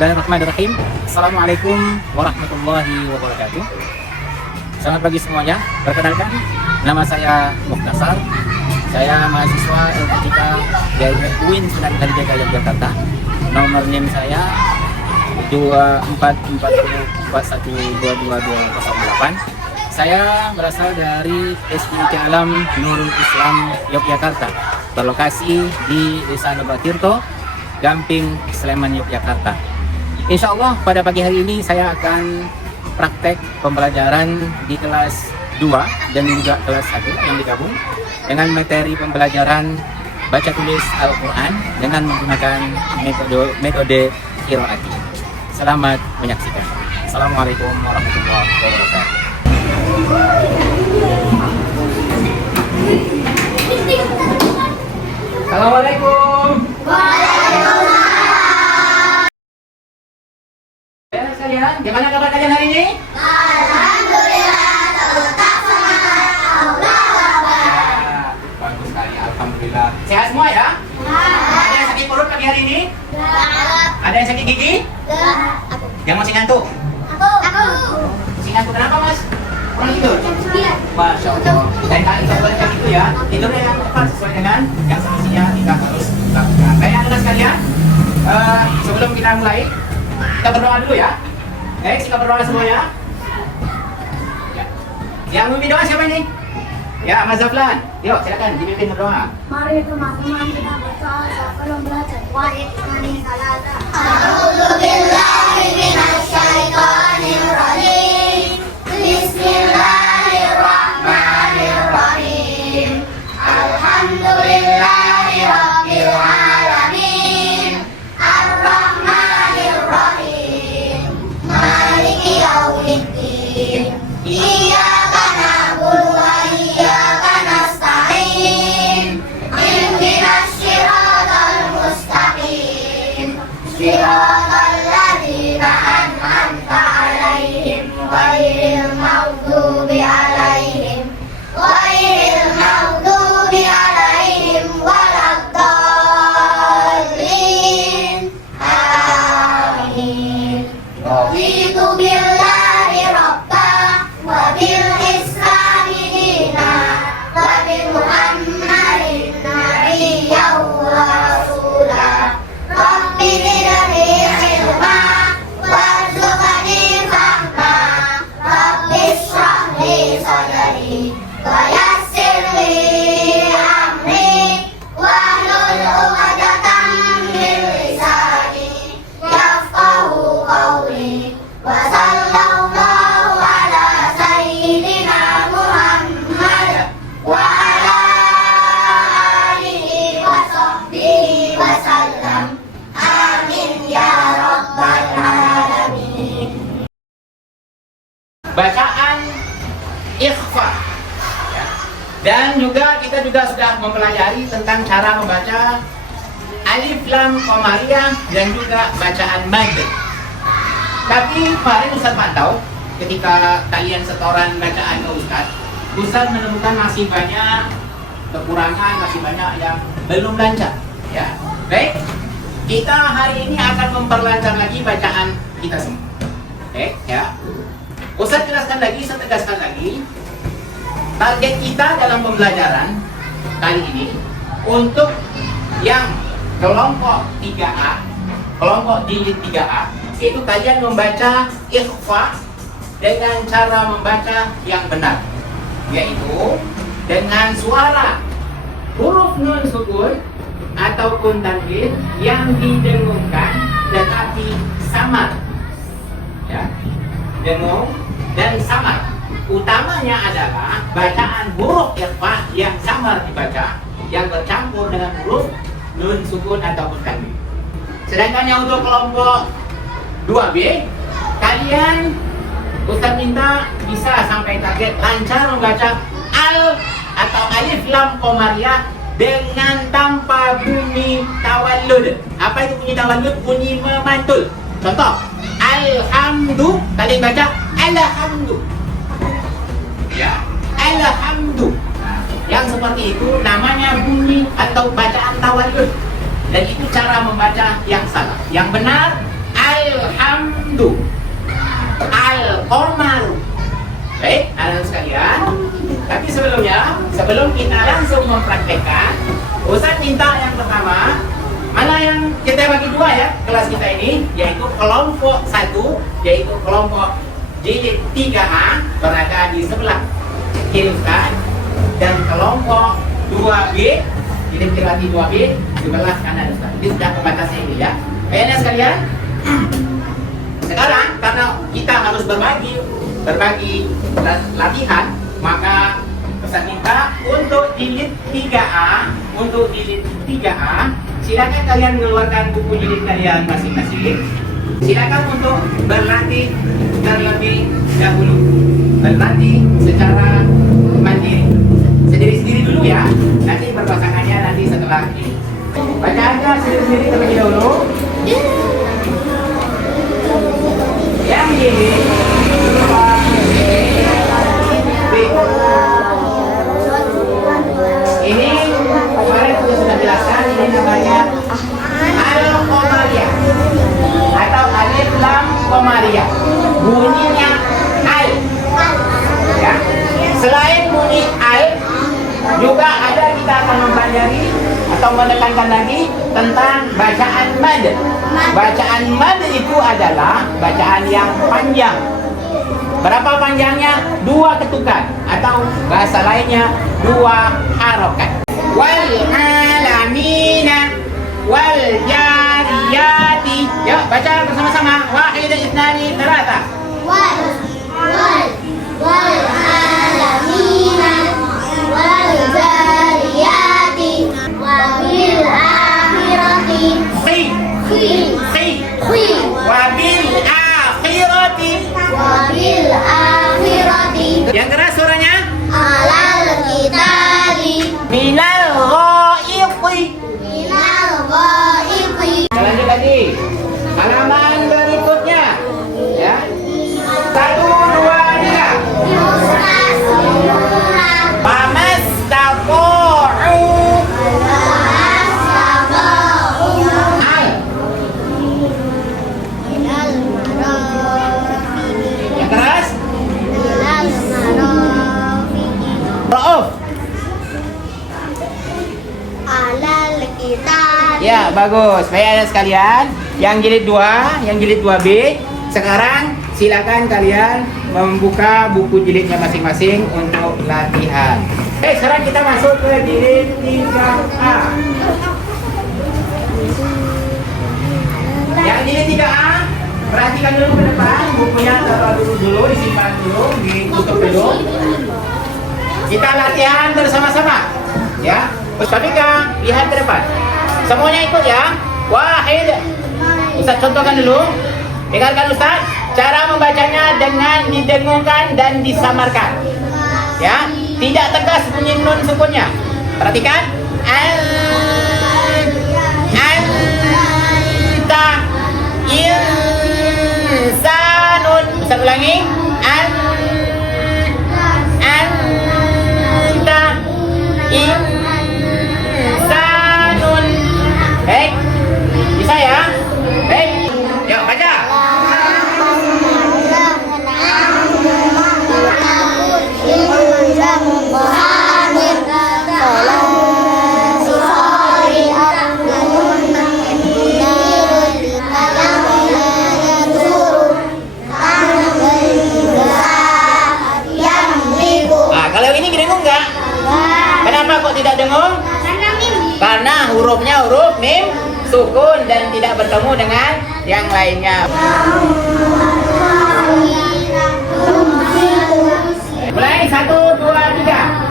Bismillahirrahmanirrahim. Assalamualaikum warahmatullahi wabarakatuh. Selamat pagi semuanya. Perkenalkan, nama saya Mukhtasar. Saya mahasiswa LKTK dari UIN Sunan Kalijaga Yogyakarta. Nomor NIM saya 244041222208. Saya berasal dari SPIK Alam Nurul Islam Yogyakarta, berlokasi di Desa Nobatirto, Gamping, Sleman, Yogyakarta. Insya Allah pada pagi hari ini saya akan praktek pembelajaran di kelas 2 dan juga kelas 1 yang digabung dengan materi pembelajaran baca tulis Al-Quran dengan menggunakan metode qiraati. Selamat menyaksikan. Assalamualaikum warahmatullahi wabarakatuh. Assalamualaikum. Ya sekalian, gimana kabar kalian hari ini? Alhamdulillah, tetap semangat. Bagus sekali, alhamdulillah. Sehat semua ya? Ada yang sakit perut pagi hari ini? Ada yang sakit gigi? Yang masih ngantuk? Aku. Masih ngantuk kenapa mas? Kurang tidur? Masya Allah. Lain kali kalau boleh kayak gitu ya, tidurnya yang tepat sesuai dengan yang semestinya kita harus lakukan. Baik anak sekalian, sebelum kita mulai, kita berdoa dulu ya. Baik, kita berdoa semuanya. Ya. Yang memimpin doa siapa ini? Ya, Mas Zaflan. Yuk, silakan dipimpin berdoa. Mari teman-teman kita berdoa sebelum belajar. Wahid nani salata. A'udzubillahi minasyaitonir rajim. Bismillahirrahmanirrahim. Alhamdulillahi rabbil alamin. Ar-Rahmanir-Rahim. Maliki yaumiddin. Iyyaka na'budu wa iyyaka nasta'in. Ihdinas siratal mustaqim. Siratal ladzina an'amta 'alaihim ghairil maghdubi 'alaihim waladdallin. Amin. Raditu billahi rabba wa bil islami dina wa bi Muhammadin nabiyyan wa rasula. Rabbi zidni ilma warzuqni fahma. Rabbi shrah li sadri wa yassir li amri wahlul 'uqdatam min lisani yafqahu qawli. Wa sallallahu ala sayyidina Muhammad wa ala alihi wa sahbihi wa sallam. Amin ya rabbal alamin. Bacaan ikhfa ya. Dan juga kita sudah mempelajari tentang cara membaca alif lam qamariyah dan juga bacaan mad. Tapi kemarin Ustaz pantau ketika kalian setoran bacaan ke Ustaz menemukan masih banyak kekurangan, masih banyak yang belum lancar ya. Baik, kita hari ini akan memperlancar lagi bacaan kita semua. Oke ya. Ustaz jelaskan lagi, saya tegaskan lagi. Target kita dalam pembelajaran kali ini untuk yang kelompok 3A, kelompok jilid 3A, itu kalian membaca ikhfa dengan cara membaca yang benar, yaitu dengan suara huruf nun sukun ataupun tanwin yang didengungkan tetapi samar. Ya, dengung dan samar. Utamanya adalah bacaan huruf ikhfa yang samar dibaca, yang bercampur dengan huruf nun sukun ataupun tanwin. Sedangkan yang untuk kelompok 2B, kalian Ustaz minta bisa sampai target lancar membaca al atau alif lam qamariyah dengan tanpa bunyi tawallud. Apa itu bunyi tawallud? Bunyi memantul. Contoh, alhamdu, kalian baca alhamdu. Ya, alhamdu. Yang seperti itu namanya bunyi atau bacaan tawallud. Dan itu cara membaca yang salah. Yang benar, sebelum kita langsung mempraktekkan, Ustaz minta yang pertama, mana yang kita bagi dua ya kelas kita ini, yaitu kelompok 1, yaitu kelompok jilid 3A berada di sebelah kiri Ustaz, dan kelompok 2B jilid tirati 2B sebelah kanan Ustaz. Ini sudah pembatasnya ini ya. Kayaknya sekalian, sekarang karena kita harus berbagi latihan, maka pesan kita untuk jilid 3A, silakan kalian mengeluarkan buku jilid kalian masing-masing. Silakan untuk berlatih terlebih dahulu, berlatih secara mandiri, sendiri-sendiri dulu ya. Nanti perpasangannya nanti setelah ini. Baca aja sendiri-sendiri terlebih dahulu. Yang ini ini kemarin kita sudah jelaskan, ini namanya al-qamariyah atau alif lam qamariyah. Bunyinya al ya. Selain bunyi al, juga ada kita akan mempelajari atau menekankan lagi tentang bacaan mad. Bacaan mad itu adalah bacaan yang panjang. Berapa panjangnya? 2 ketukan atau bahasa lainnya 2 harokat. Wal alamina wal jariyati. Yuk baca bersama-sama. Wahid, itnani, thalatha. wal alamina wal zariyati wa bil akhirati Khi wa bil akhirati. Yang keras suaranya. Alal kitabi Minal ghaiti. minal ghaibi. Lanjut lagi. Halaman berikutnya. Ya. 1, 2, 3. Yustasiruna Pamastaqa'u. Al. minal marafiqi Yang keras. minal marafiqi Ra'uf. alal kitabi. Ya, bagus. Baik anak sekalian, yang jilid 2, yang jilid 2B, sekarang silakan kalian membuka buku jilidnya masing-masing untuk latihan. Sekarang kita masuk ke jilid 3A. Yang jilid 3A, perhatikan dulu ke depan, bukunya taruh dulu, disimpan dulu, ditutup dulu. Kita latihan bersama-sama, ya. Ustazika, lihat ke depan. Semuanya ikut ya. Wahid. Ustaz contohkan dulu. Dengarkan Ustaz. Cara membacanya dengan didengungkan dan disamarkan. Ya, tidak tegas bunyi nun sukunnya. Perhatikan. Anta insanun. Ustaz ulangi. Anta insanun. Baik. Bisa ya? Baik. Yuk baca. Kalau ini dengung nggak? Kenapa kok tidak dengung? Karena hurufnya huruf mim sukun dan tidak bertemu dengan yang lainnya. Mulai 1, 2, 3.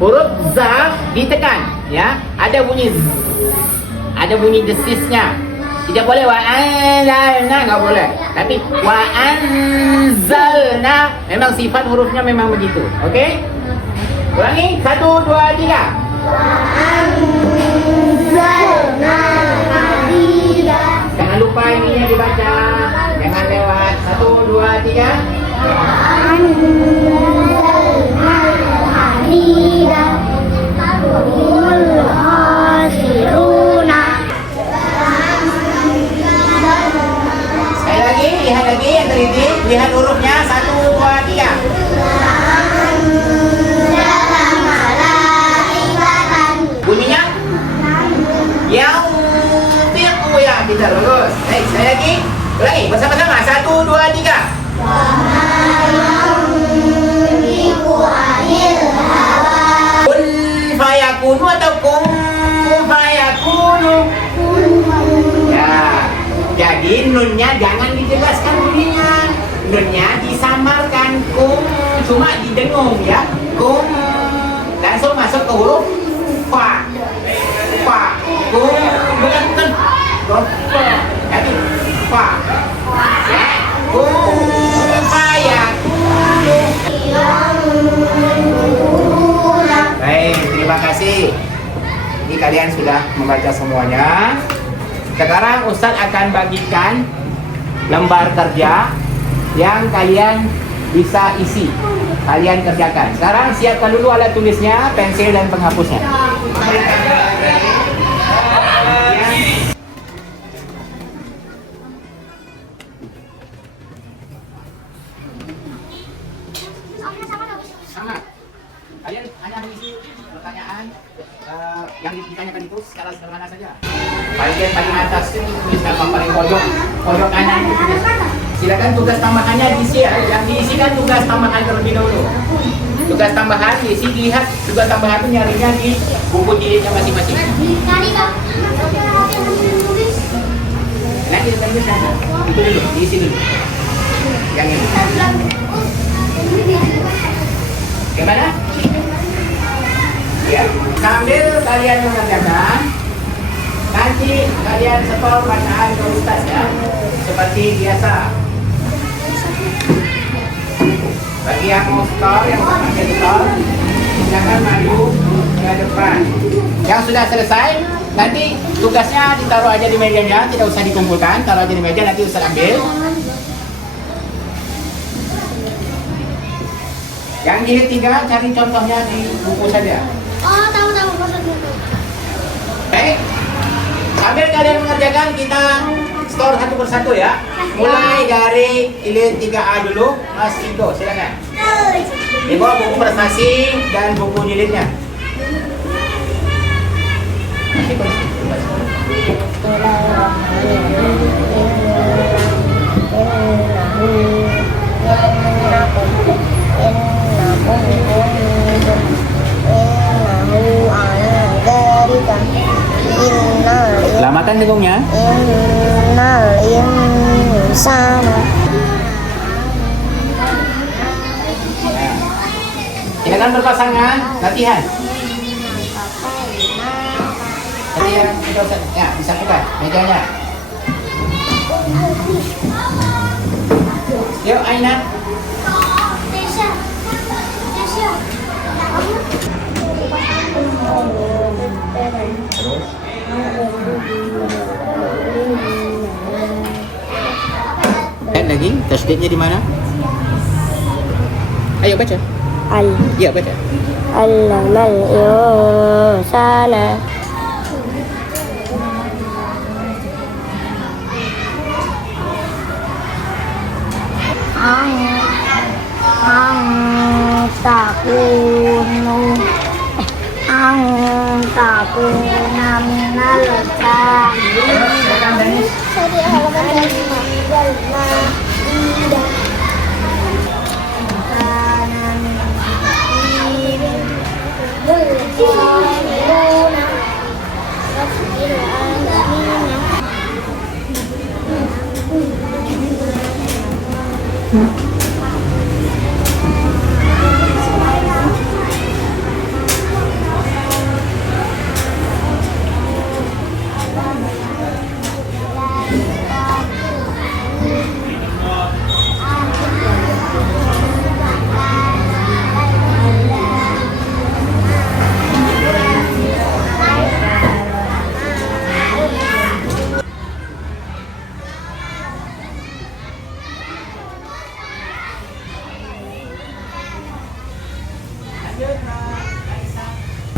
Huruf za ditekan, ya. Ada bunyi z, ada bunyi desisnya. Tidak boleh wa anzalna, nggak boleh. Tapi wa anzalna, memang sifat hurufnya memang begitu. Oke? Ulangi 1, 2, 3. Jangan lupa ininya dibaca. Jangan lewat. 1, 2, 3. Lihat hurufnya 1, 2, 3. Bunyinya yautiqu ya, kita lurus. Baik, saya lagi. Ulangi bersama-sama. 1, 2, 3. Kun fayakunu atau kun fayakunu? Ya. Jadi nunnya jangan dijelaskan bunyinya. Nunnya disamarkan. Kum cuma didengung ya. Kum langsung masuk ke huruf fa. Fa. Kum bukan fa. Jadi fa. Ya. Kum fayakunu. Baik, terima kasih. Ini kalian sudah membaca semuanya. Sekarang Ustadz akan bagikan lembar kerja yang kalian bisa isi. Kalian kerjakan. Sekarang siapkan dulu alat tulisnya, pensil dan penghapusnya. Sama. Kalian hanya mengisi pertanyaan yang ditanyakan itu secara sederhana saja. Bagian paling atas itu tulis nama, paling pojok kanan itu tulis. Silakan tugas tambahannya diisi ya. Yang diisikan tugas tambahan terlebih dahulu. Tugas tambahan diisi, dilihat tugas tambahan itu nyarinya di buku jilidnya masing-masing. Nanti ditulis sana. Itu dulu, diisi dulu. Yang ini. Gimana? Ya, sambil kalian mengerjakan, nanti kalian setor bacaan ke Ustaz ya, seperti biasa. Bagi yang mau setor, yang pakai setor, silakan maju ke depan. Yang sudah selesai, nanti tugasnya ditaruh aja di mejanya, tidak usah dikumpulkan, taruh aja di meja, nanti Ustaz ambil. Yang jilid 3 cari contohnya di buku saja. Oh, tahu maksud buku. Baik. Sambil kalian mengerjakan, kita store satu persatu ya. Mulai dari jilid 3A dulu, Mas Indo, silakan. Di bawah buku prestasi dan buku jilidnya. Lamakan dengungnya. Innal insana. Silakan berpasangan, latihan. Latihan, kita usah, ya bisa buka mejanya. Yuk, Aina. Terus. Lihat lagi, tasdidnya di mana? Ayo baca. Iya baca. Allamal insana. Takuna minal jahilin. Tadi halaman dari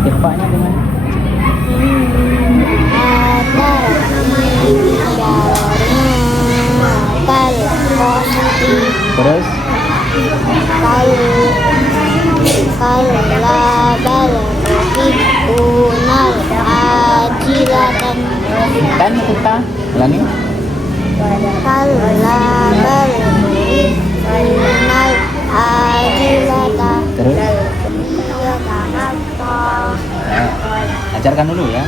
Ikhfa'nya dengan ada Terus? Kalla bal tuhibbunal ajilatan. Dan kita ulangi. Kalla bal tuhibbunal ajilatan. Terus? Ya tanapa. Ajarkan dulu ya.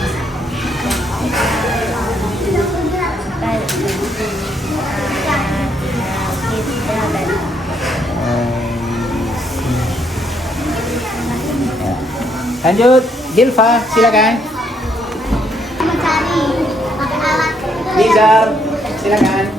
Lanjut, Gilfa, silakan. Nizar, silakan.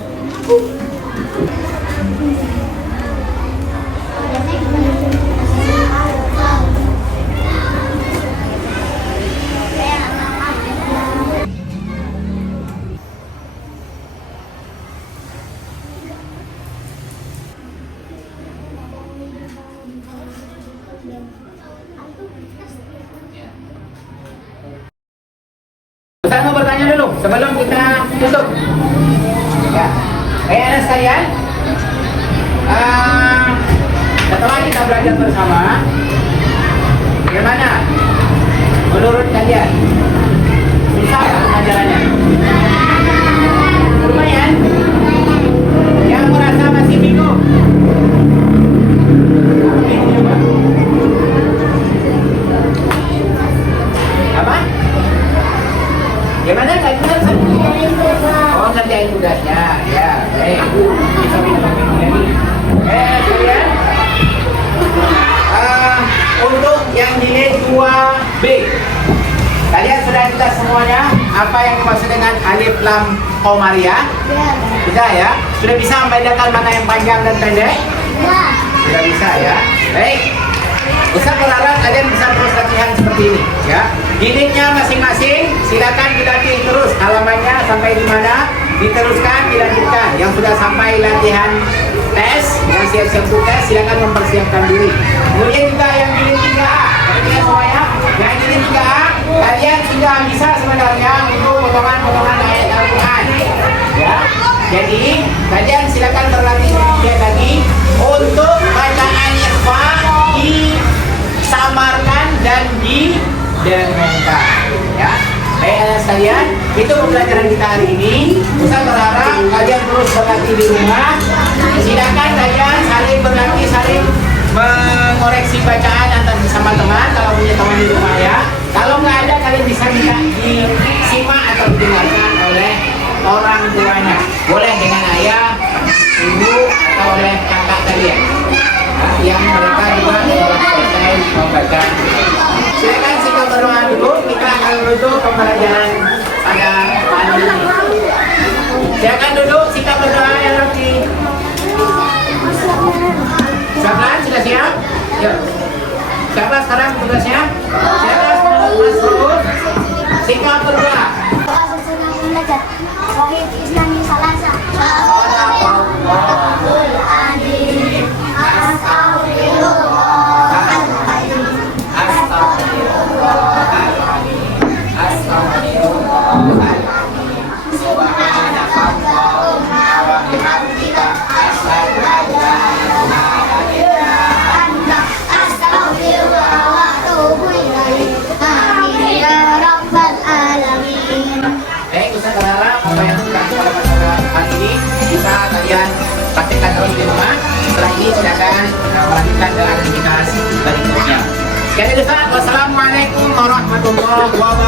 Ustaz mau bertanya dulu sebelum kita tutup. Ya. Anak sekalian, setelah kita belajar bersama, bagaimana menurut kalian? Susah nggak pelajarannya? Lumayan. Yang merasa masih bingung? Bingungnya apa? Apa? Gimana nggak benar? Oh, ngerjain tugasnya, ya, baik. Bisa minum lagi. Kemudian untuk yang jilid 2B, kalian sudah jelas semuanya apa yang dimaksud dengan alif lam qamariyah? Sudah ya? Sudah bisa membedakan mana yang panjang dan pendek? Sudah bisa ya? Baik. Ustaz berharap kalian bisa terus latihan seperti ini ya. Jilidnya masing-masing silakan dilatih terus, halamannya sampai di mana diteruskan, dilanjutkan. Yang sudah sampai latihan tes, yang siap-siap untuk tes silakan mempersiapkan diri. Kemudian juga yang jilid 3A, perhatikan semuanya. Yang jilid 3A kalian sudah bisa sebenarnya untuk potongan-potongan ayat Al-Quran ya. Jadi kalian silakan berlatih sedikit lagi untuk bacaan ikhfa disamarkan dan didengungkan ya. Baik anak sekalian, itu pembelajaran kita hari ini. Ustaz berharap kalian terus berlatih di rumah. Silakan kalian saling berlatih, saling mengoreksi bacaan antar sama teman kalau punya teman di rumah ya. Kalau nggak ada kalian bisa minta disimak atau didengarkan oleh orang tuanya. Boleh dengan ayah, ibu atau oleh kakak kalian yang mereka juga selesai membaca. Silakan kita berdoa dulu. Kita akan menutup pembelajaran pada hari ini. Silakan duduk. Kita berdoa ya Rabbi. Silakan sudah siap? Ya. Siapa sekarang tugasnya? Silakan Mas Ruhut. Singkat berdoa. Wahid Islami Salasa. Praktekkan terus di rumah. Setelah ini silakan melanjutkan dengan aktivitas berikutnya. Sekian itu, wassalamualaikum warahmatullahi wabarakatuh.